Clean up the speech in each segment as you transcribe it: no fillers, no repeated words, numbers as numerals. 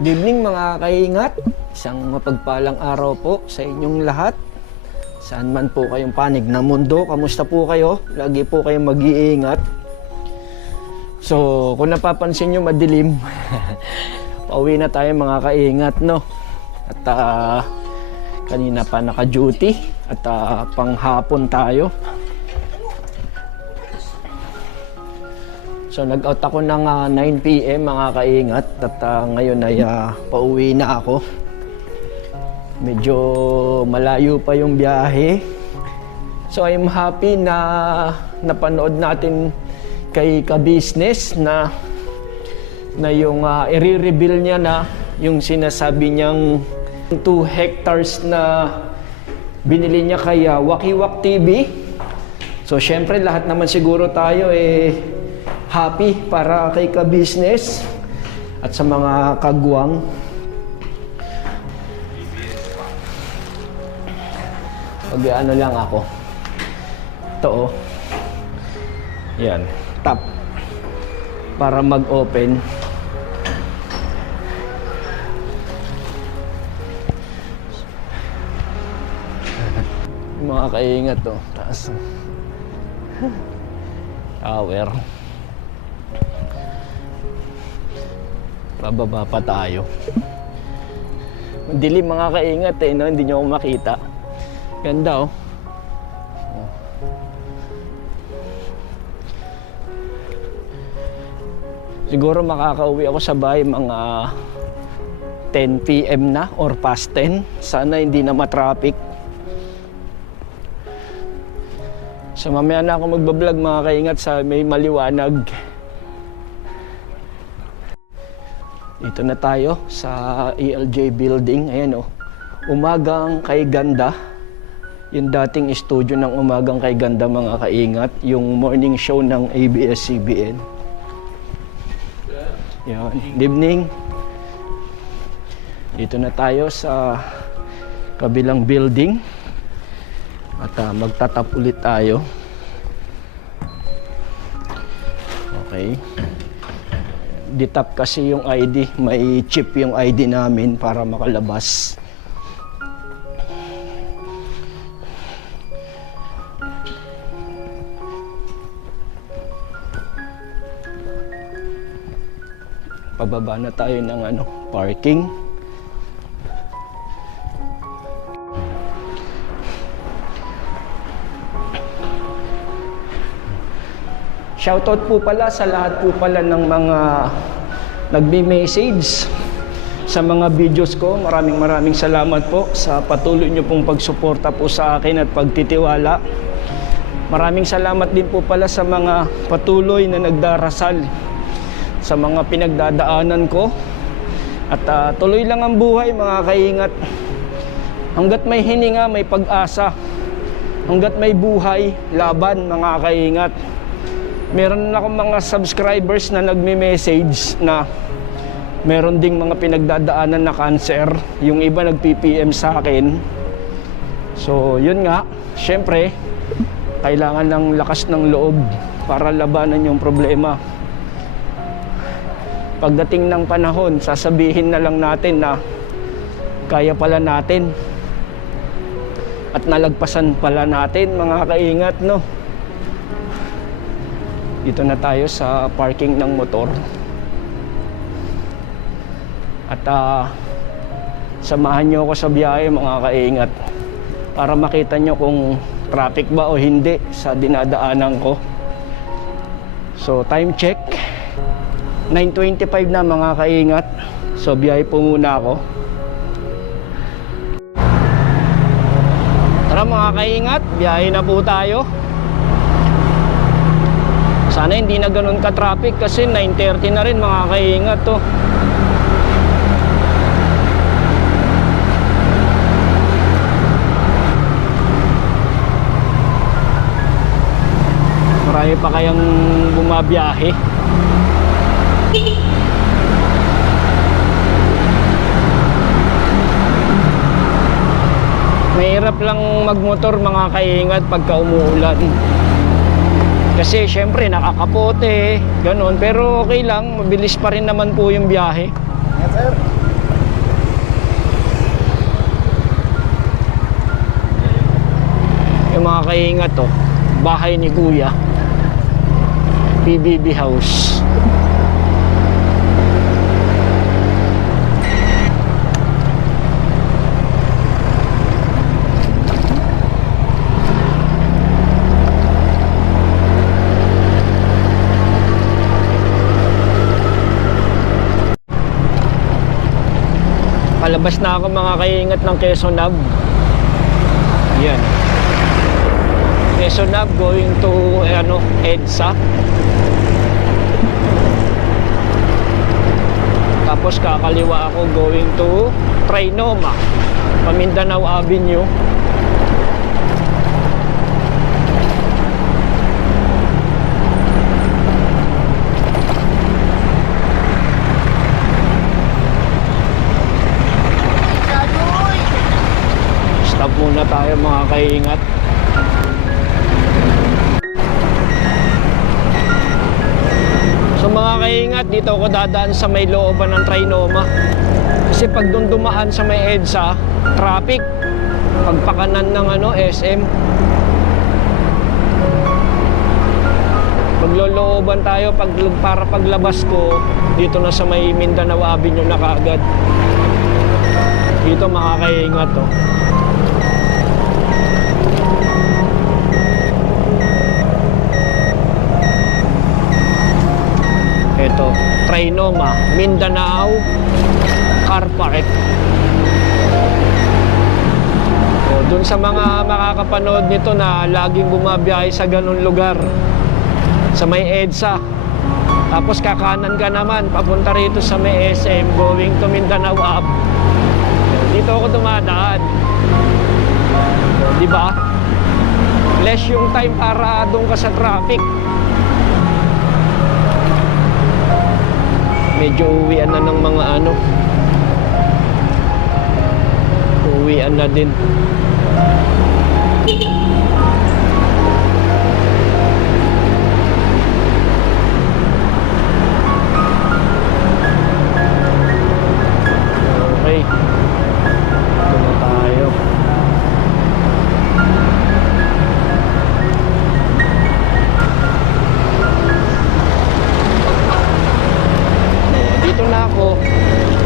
Good evening mga kaingat. Isang mapagpalang araw po sa inyong lahat. Saan man po kayong panig ng mundo, kamusta po kayo? Lagi po kayong mag-iingat. So, kung napapansin nyo madilim, pauwi na tayo mga kaingat, no? At kanina pa naka-duty at panghapon tayo. So nag-out ako ng 9 PM mga kaingat at ngayon ay pauwi na ako. Medyo malayo pa yung biyahe. So I'm happy na napanood natin kay Ka-Business na yung i-reveal niya na yung sinasabi niyang 2 hectares na binili niya kay Wakiwak TV. So syempre lahat naman siguro tayo happy para kay Ka-Business at sa mga kagwang. Ano lang ako. Ito yan, tap para mag-open. Mga kaingat taas. Tower. Bababa pa tayo. Dilim mga kaingat no? Hindi nyo ako makita. Ganda Siguro makakauwi ako sa bahay mga 10 PM na or past 10. Sana hindi na matraffic. So mamaya na ako magbablog mga kaingat sa may maliwanag. Dito na tayo sa ELJ building. Ayan Umagang Kay Ganda. Yung dating studio ng Umagang Kay Ganda mga kaingat. Yung morning show ng ABS-CBN. Yan. Good evening. Dito na tayo sa kabilang building. At magtatap ulit tayo. Okay. Ditap kasi yung ID, may chip yung ID namin para makalabas. Pababa na tayo ng parking. Shoutout po pala sa lahat po pala ng mga nagme-message sa mga videos ko. Maraming salamat po sa patuloy nyo pong pagsuporta po sa akin at pagtitiwala. Maraming salamat din po pala sa mga patuloy na nagdarasal sa mga pinagdadaanan ko. At tuloy lang ang buhay mga kaingat. Hanggat may hininga, may pag-asa. Hanggat may buhay, laban mga kaingat. Meron akong mga subscribers na nagme-message na meron ding mga pinagdadaanan na cancer. Yung iba nag-PPM sa akin. So yun nga, syempre kailangan ng lakas ng loob para labanan yung problema. Pagdating ng panahon, sasabihin na lang natin na kaya pala natin at nalagpasan pala natin mga kaingat, no? Dito na tayo sa parking ng motor. At samahan nyo ako sa biyahe mga kaingat para makita nyo kung traffic ba o hindi sa dinadaanan ko. So time check 9:25 na mga kaingat. So biyahe po muna ako. Tara mga kaingat, biyahe na po tayo. Sana hindi na ganun ka-traffic kasi 9:30 na rin mga kaingat Marami pa kayang bumabiyahe. Mahirap lang magmotor mga kaingat pagka umuulan. Kasi syempre nakakapote, ganun. Pero okay lang, mabilis pa rin naman po yung biyahe. Yes, sir. Yung mga kaingat to, bahay ni Kuya, PBB House. Palabas na ako mga kaingat ng Quezon Ave. Yan. Quezon Ave going to EDSA. Tapos kakaliwa ako going to Trinoma, Mindanao Avenue. Stop muna tayo mga kaingat. So mga kaingat, dito ako dadaan sa may looban ng Trinoma. Kasi pag doon dumaan sa may EDSA, traffic. Pagpakanan ng SM. Maglolooban tayo para paglabas ko, dito na sa may Mindanao Avenue na kaagad. Dito mga kaingat to. Ito, Trinoma, Mindanao Car Park. O, dun sa mga makakapanood nito na laging bumabiyahe sa ganun lugar, sa may EDSA, tapos kakanan ka naman papunta rito sa may SM going to Mindanao Ave, dito ako dumadaan. O, diba? Less yung time para doon ka sa traffic. Medyo uwian na ng mga uwian na din. Okay. Ito na tayo. Dito na ako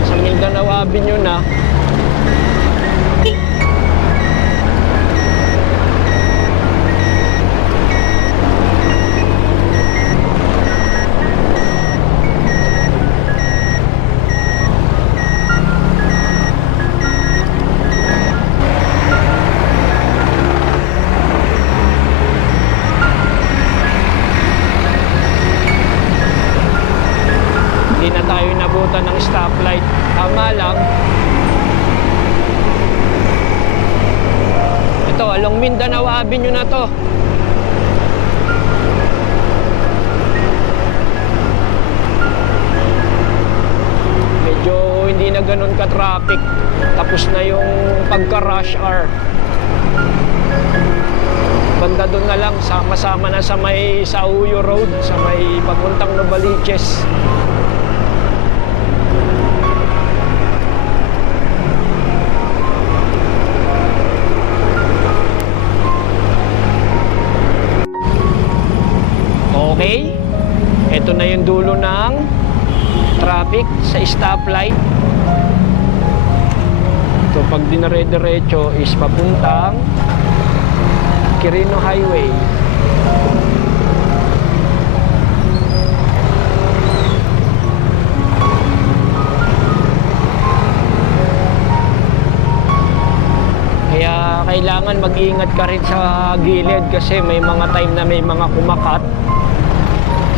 sa Mindanao Avenue na. Hindi na tayo inabutan ng stoplight. Tama lang. Ito, along Mindanao Avenue na to. Medyo hindi na ganun ka-traffic. Tapos na yung pagka-rush hour. Banda doon na lang, sama-sama na sa may Sauyo Road, sa may papuntang Novaliches. Okay, ito na yung dulo ng traffic sa stoplight. Ito pag dinare-diretso is papuntang Quirino Highway. Kaya kailangan mag-ingat ka rin sa gilid kasi may mga time na may mga kumakat.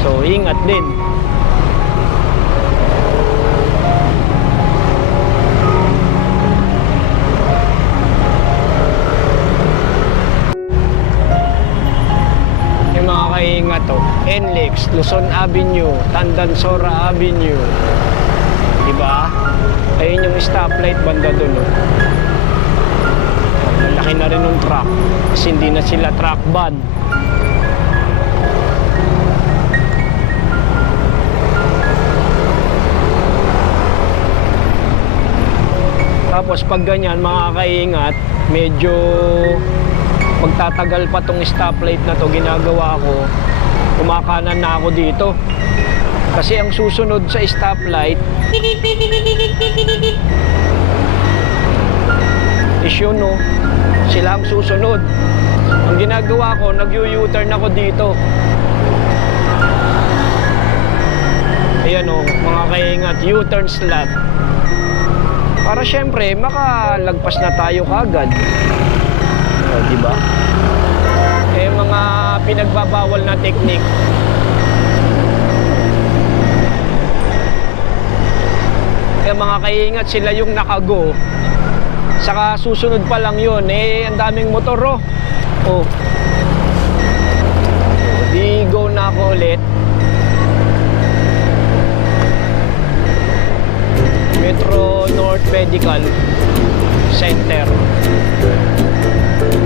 So, ingat din. Yung mga kaingat to, NLEX, Luzon Avenue, Tandansora Avenue. Diba? Ayun yung stoplight banda dun. Malaki na rin yung truck. Kasi hindi na sila truck van. Tapos pag ganyan mga kaingat, medyo Pagtatagal pa tong stoplight na to ginagawa ko, kumakanan na ako dito. Kasi ang susunod sa stoplight is yun, no? Sila ang susunod. Ang ginagawa ko, nag-U-turn ako dito. Ayan, oh, mga kaingat, U-turn slot. Para syempre, makalagpas na tayo kagad. O, diba? Eh, mga pinagbabawal na technique. Eh, mga kaingat, sila yung nakago. Saka susunod pa lang yun. Eh, ang daming motor, oh. Oh. Di go na ako ulit. Metro North Medical Center.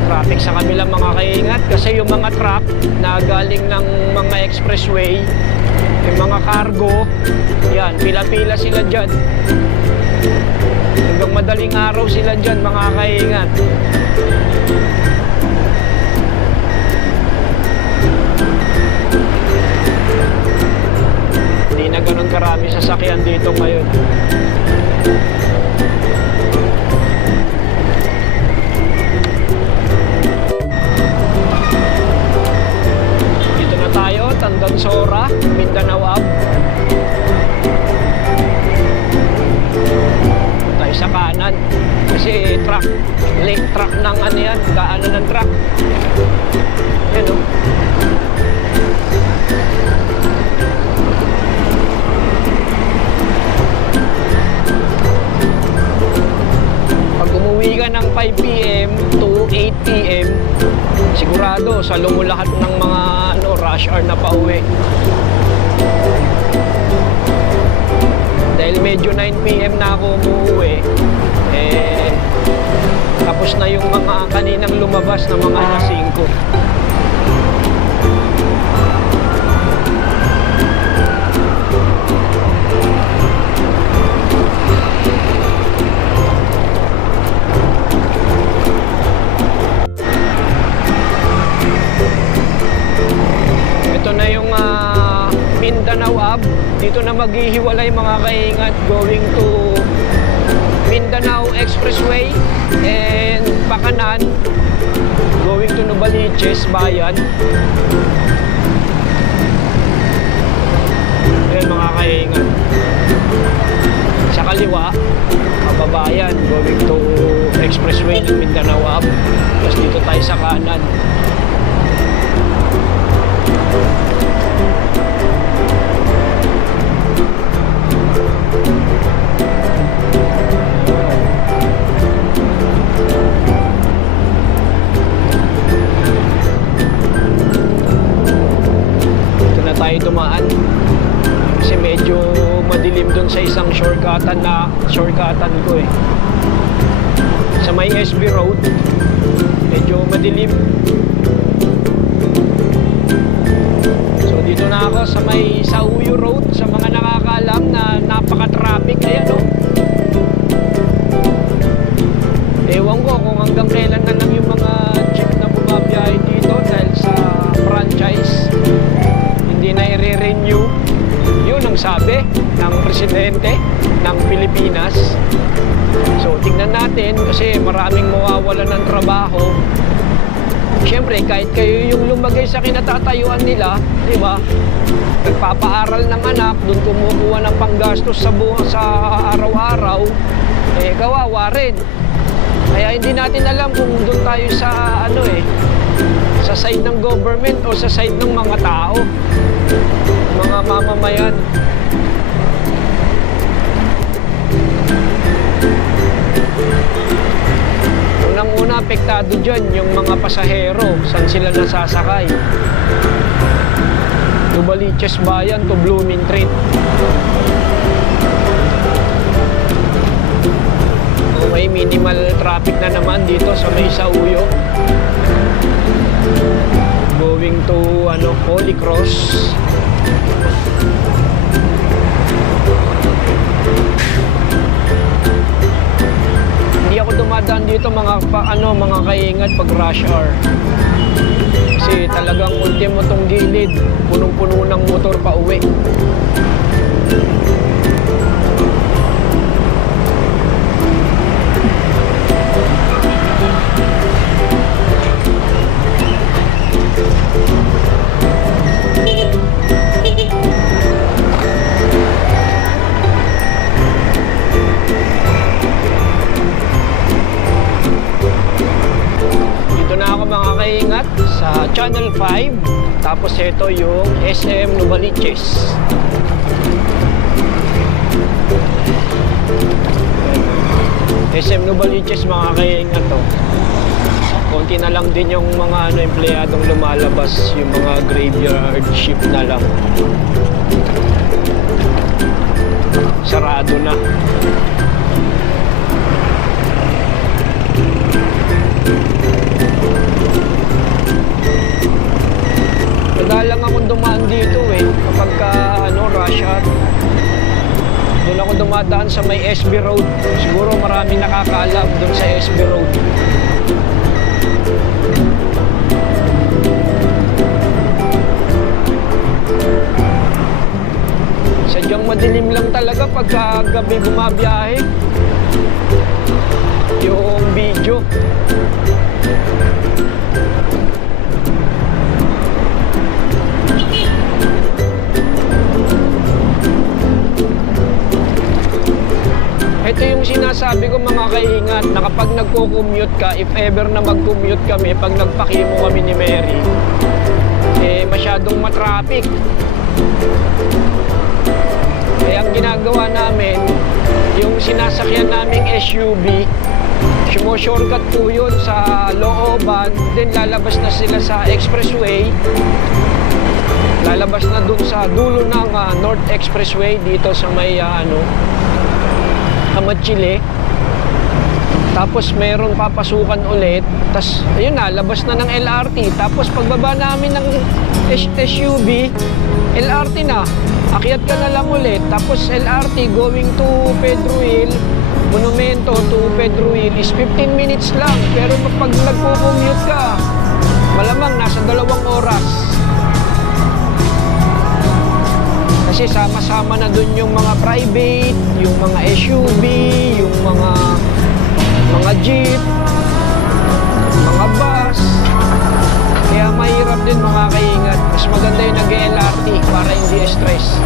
Traffic sa kabilang mga kaingat kasi yung mga truck na galing ng mga expressway, yung mga cargo, yan, pila-pila sila dyan. Hanggang madaling araw sila dyan, mga kaingat. Hindi na ganun karami sasakyan dito ngayon. Dito na tayo, Tandansora, Mindanao Ave. Tayo sa kanan. Kasi truck, late truck ng ano yan, daanan ng truck. Yan, o. Pag umuwi ka ng 5 p.m. to 8 p.m., sigurado salo mo lahat ng mga rush hour na pauwi. Dahil medyo 9 p.m. na ako umuwi, eh, tapos na yung mga kaninang lumabas na mga alas 5. Mindanao Ave, dito na maghihiwalay mga kaingat going to Mindanao Expressway and pakanan going to Novaliches Bayan. Ayan mga kaingat, sa kaliwa kababayan going to Expressway ng Mindanao Ave, tapos dito tayo sa kanan. Tayo dumaan kasi medyo madilim dun sa isang shortcutan ko eh, sa may SB Road, medyo madilim. So dito na ako sa may Sauyo Road. Sa mga nakakaalam na napaka-traffic, ayan, oh. Ewan ko kung hanggang kailan na lang yung mga jeep na bumabiyahe dito dahil sa franchise hindi na i-renew. Yun ang sabi ng presidente ng Pilipinas. So tingnan natin kasi maraming mawawala ng trabaho. Siyempre kahit kayo yung lumagay sa kinatatayuan nila, di ba? Nagpapaaral ng anak, doon kumukuha ng panggastos sa araw-araw, eh kawawa rin. Kaya hindi natin alam kung doon tayo sa sa side ng government o sa side ng mga tao, mga mamamayan. Unang-una apektado dyan yung mga pasahero, saan sila nasasakay. Novaliches Bayan to Blooming Treat. May minimal traffic na naman dito sa may Sauyo. Going to Holy Cross. Hindi ako dumadaan dito dito mga kaingat pag rush hour. Kasi talagang ultimo tong gilid, punong-puno ng motor pa uwi. Dito na ako mga kaingat sa Channel 5. Tapos ito yung SM Novaliches. SM Novaliches mga kaingat to. Konti na lang din yung mga empleyadong lumalabas, yung mga graveyard shift na lang. Sarado na. Madalang akong dumaan dito kapag rush hour. Doon ako dumadaan sa may SB Road. Siguro maraming nakakaalam doon sa SB Road. Sadyang madilim lang talaga pagka gabi bumabiyahe. Yung video. Ito yung sinasabi ko mga kaingat, na kapag nagko-commute ka, if ever na mag-commute kami, pag nagpakimo kami ni Mary, masyadong matraffic. Ang ginagawa namin, yung sinasakyan naming SUV, sumo-shortcut po yun sa looban, then lalabas na sila sa expressway, lalabas na dun sa dulo ng North Expressway dito sa may Amatchile. Tapos meron papasukan ulit, tapos ayun na, labas na ng LRT. Tapos pagbaba namin ng SUV, LRT na, akyat ka na lang ulit. Tapos LRT going to Pedro Hill, Monumento to Pedro Hill is 15 minutes lang. Pero pag nagpo-commute ka, malamang nasa 2 oras. Kasi sama-sama na dun yung mga private, yung mga SUV, yung mga jeep, mga bus. Kaya mahirap din mga kaingat. Mas maganda yung nag-LRT para hindi stress.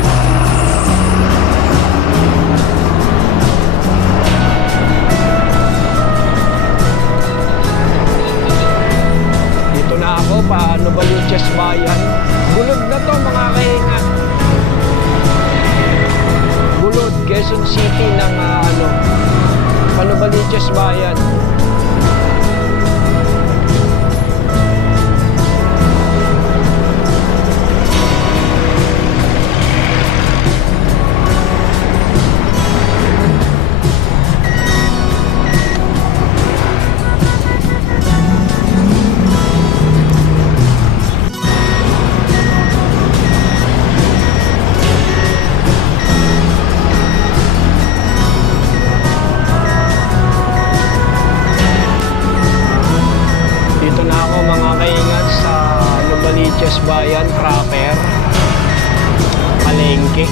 Dito na ako pa Novaliches Bayan. Gulod na to mga kaingat. Gulod, Quezon City ng Novaliches Bayan. Novaliches Bayan proper, palengke.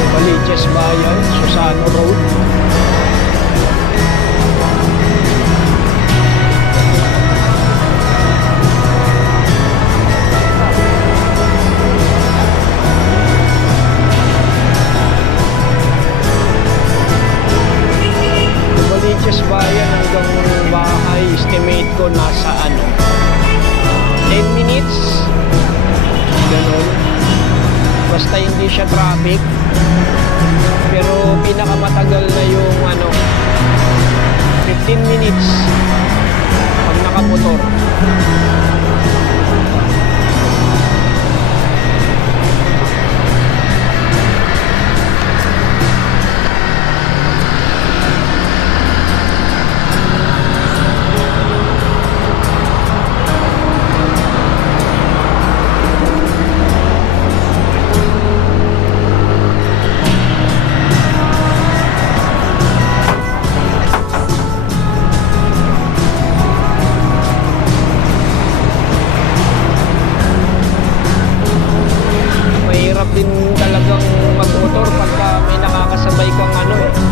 Novaliches Bayan, Susano Road. Novaliches Bayan hanggang ko nasa 10 minutes. Ganun. Basta hindi siya traffic. Pero pinakamatagal na yung 15 minutes pag nakamotor. Mahirap din talagang magmotor pagka may nakakasabay kang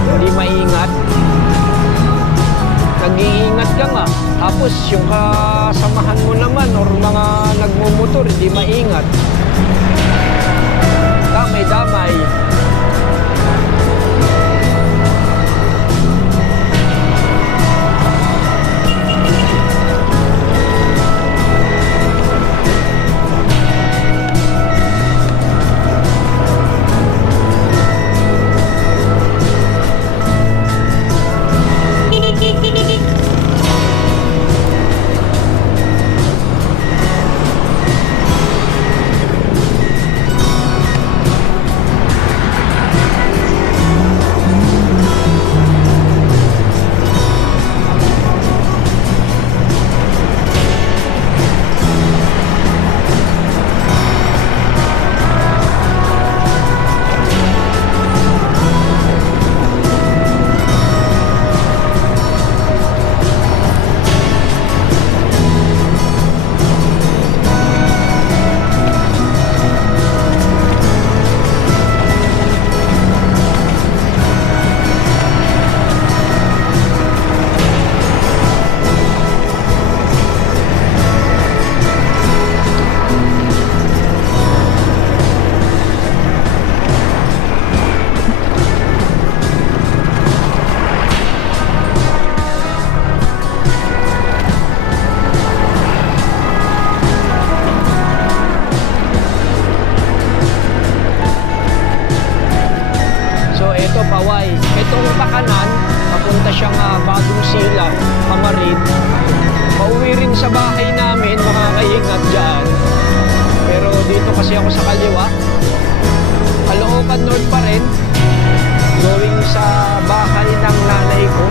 hindi maingat. Nag-iingat ka nga, tapos yung kasamahan mo naman or mga nagmumotor hindi maingat. Damay-damay. Paway. Itong pakanan, papunta siyang Bagong Silang, Pamarin. Pauwi rin sa bahay namin, mga kaingat dyan. Pero dito kasi ako sa kaliwa. Caloocan North pa rin. Going sa bahay ng nanay ko.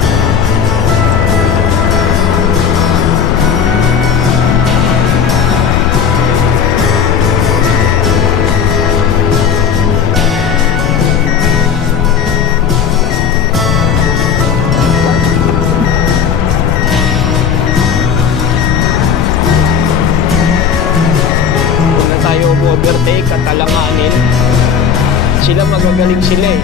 Overtake at talanganin. Sila magagaling sila eh.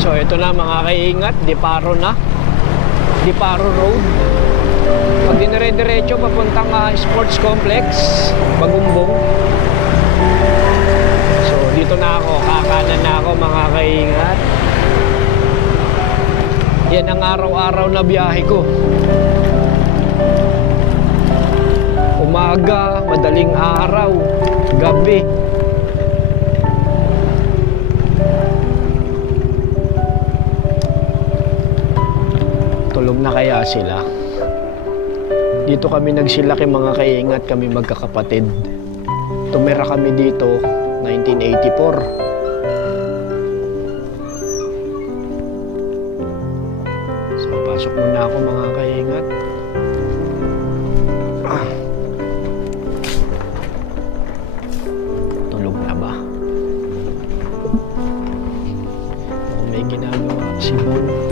So ito na mga kaingat, Diparo na. Diparo Road. Pag dinire-diretso papuntang Sports Complex, Bagumbong. So dito na ako, kakanan na ako mga kaingat. Yan ang araw-araw na biyahe ko. Umaga, madaling araw, gabi. Tulog na kaya sila? Dito kami nagsilaki mga kaingat, kami magkakapatid. Tumira kami dito 1984. So pasok muna ako mga kaingat. Tulog na ba? May ginagawa si Bon.